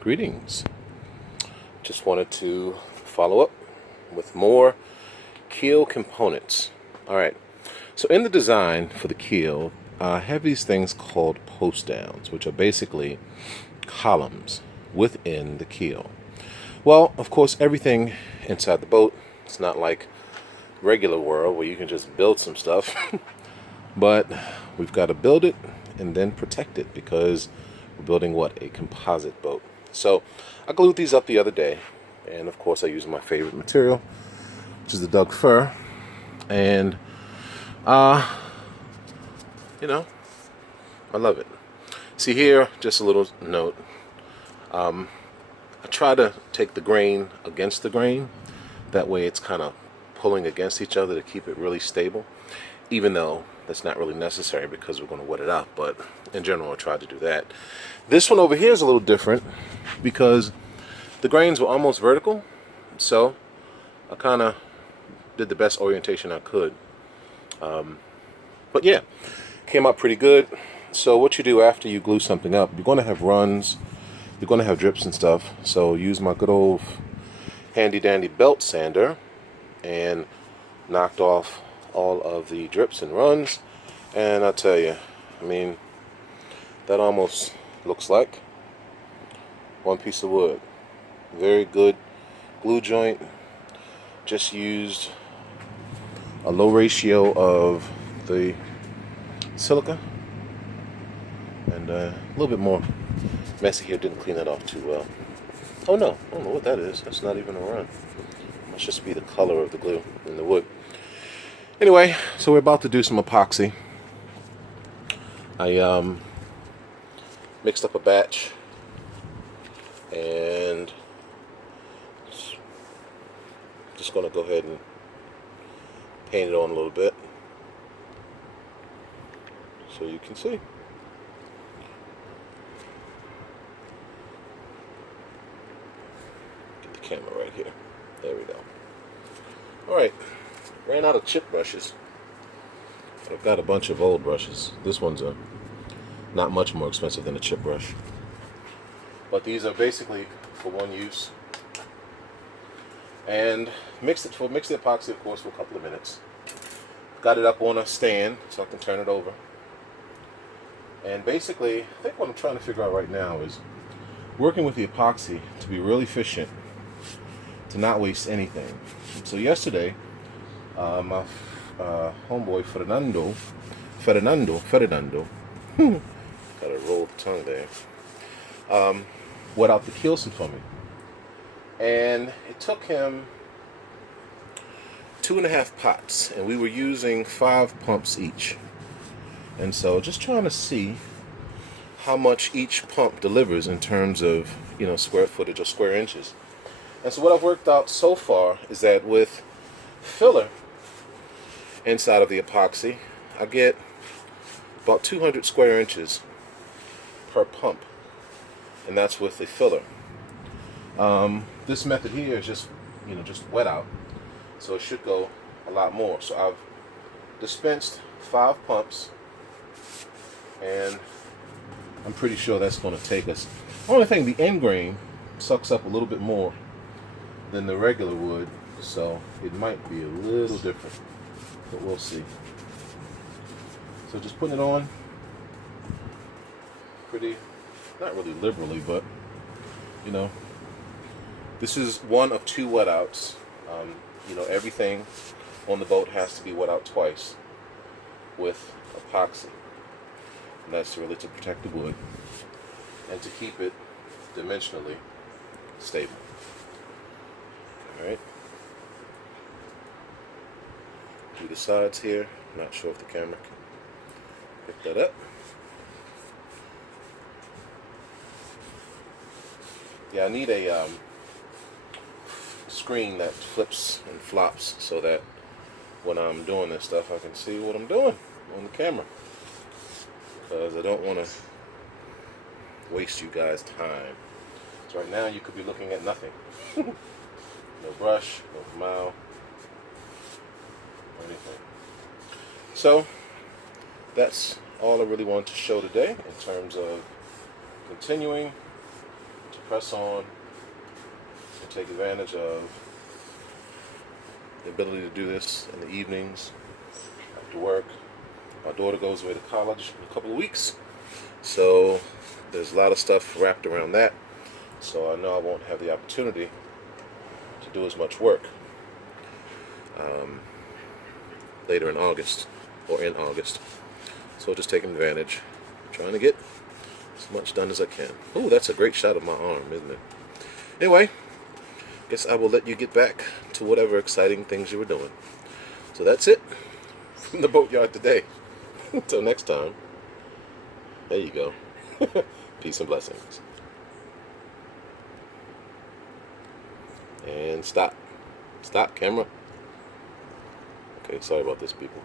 Greetings. Just wanted to follow up with more keel components. Alright, so in the design for the keel, I have these things called post downs, which are basically columns within the keel. Well, of course, everything inside the boat, it's not like regular world where you can just build some stuff, but we've got to build it and then protect it because we're building what? A composite boat. So I glued these up the other day, and of course I used my favorite material, which is the Doug fir, and you know, I love it. See here, just a little note. I try to take the grain against the grain. That way it's kind of pulling against each other to keep it really stable, even though that's not really necessary because we're going to wet it out, but in general I tried to do that. This one over here is a little different because the grains were almost vertical, so I kind of did the best orientation I could. But yeah, came out pretty good. So what you do after you glue something up, you're going to have runs, you're going to have drips and stuff, so use my good old handy dandy belt sander and knocked off all of the drips and runs, and I tell you, I mean, that almost looks like one piece of wood. Very good glue joint. Just used a low ratio of the silica, and a little bit more messy here. Didn't clean that off too well. Oh no, I don't know what that is. That's not even a run. Must just be the color of the glue in the wood. Anyway, so we're about to do some epoxy. I mixed up a batch and just going to go ahead and paint it on a little bit so you can see. Get the camera right here. There we go. Alright, ran out of chip brushes. I've got a bunch of old brushes. This one's not much more expensive than a chip brush. But these are basically for one use. And mix the epoxy, of course, for a couple of minutes. Got it up on a stand so I can turn it over. And basically, I think what I'm trying to figure out right now is working with the epoxy to be really efficient, to not waste anything. So yesterday, my homeboy Fernando, gotta roll the tongue there, wet out the keelson for me. And it took him 2.5 pots, and we were using 5 pumps each. And so just trying to see how much each pump delivers in terms of, square footage or square inches. And so what I've worked out so far is that with filler inside of the epoxy, I get about 200 square inches per pump, and that's with the filler. This method here is just wet out, so it should go a lot more. So I've dispensed 5 pumps, and I'm pretty sure that's going to take us. Only thing, the end grain sucks up a little bit more than the regular wood, so it might be a little different, but we'll see. So just putting it on pretty, not really liberally, but this is one of 2 wet outs. Everything on the boat has to be wet out twice with epoxy, and that's really to protect the wood and to keep it dimensionally stable. Alright, do the sides here. Not sure if the camera can pick that up. Yeah, I need a screen that flips and flops so that when I'm doing this stuff I can see what I'm doing on the camera, because I don't want to waste you guys' time. So right now you could be looking at nothing. No brush, no kamau, or anything. So that's all I really wanted to show today in terms of continuing to press on and take advantage of the ability to do this in the evenings after work. My daughter goes away to college in a couple of weeks, so there's a lot of stuff wrapped around that. So I know I won't have the opportunity to do as much work later in August or in August. So just taking advantage, trying to get as much done as I can. Oh, that's a great shot of my arm, isn't it? Anyway, guess I will let you get back to whatever exciting things you were doing. So that's it from the boatyard today. Until next time, there you go. Peace and blessings. And stop. Stop, camera. Okay, sorry about this, people.